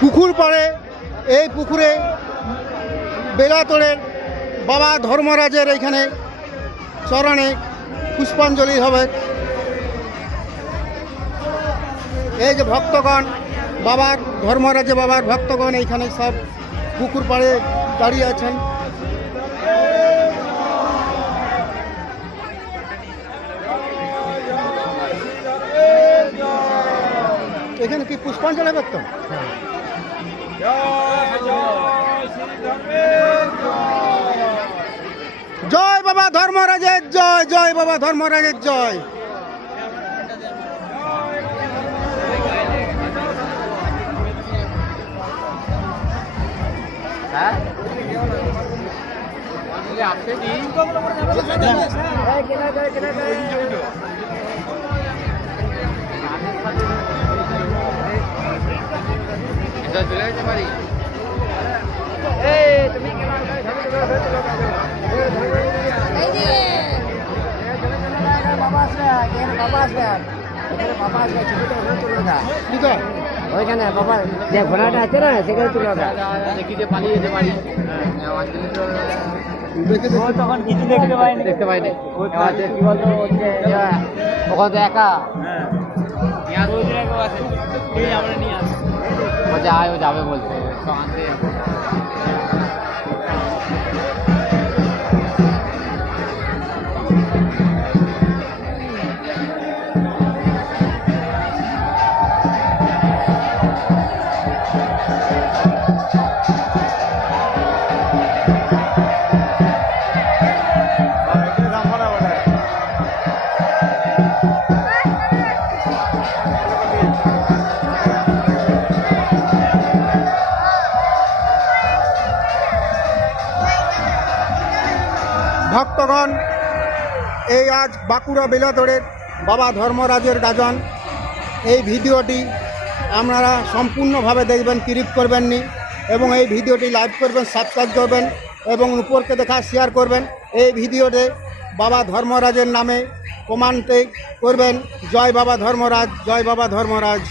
পুকুর পাড়ে, এই পুকুরে বেলাতোড়ের বাবা ধর্মরাজের এইখানে চরণে পুষ্পাঞ্জলি হবে। এই যে ভক্তগণ, বাবার ধর্মরাজে বাবার ভক্তগণ এইখানে সব পুকুর পাড়ে দাঁড়িয়ে আছেন। এখানে কি পুষ্পাঞ্জলি হবে তো? জয় বাবা ধর্মরাজের জয়, জয় বাবা ধর্মরাজের জয়। ওইখানে বাবা যে ঘোড়াটা আছে না সেখানে তুলে দেখি যে পালিয়ে যেতে পারি। তখন কিছু দেখতে পাইনি কি বলতো ওখানে তো একা বলছে আয়, ও যাবে বলছে আনতে। ভক্তগণ, এই আজ বাঁকুড়া বেলাতোড়ের বাবা ধর্মরাজের গাজন। এই ভিডিওটি আপনারা সম্পূর্ণভাবে দেখবেন, ক্লিক করবেন নি, এবং এই ভিডিওটি লাইক করবেন, সাবস্ক্রাইব করবেন এবং উপরকে দেখা শেয়ার করবেন। এই ভিডিওতে বাবা ধর্মরাজের নামে কমেন্টে করবেন জয় বাবা ধর্মরাজ, জয় বাবা ধর্মরাজ।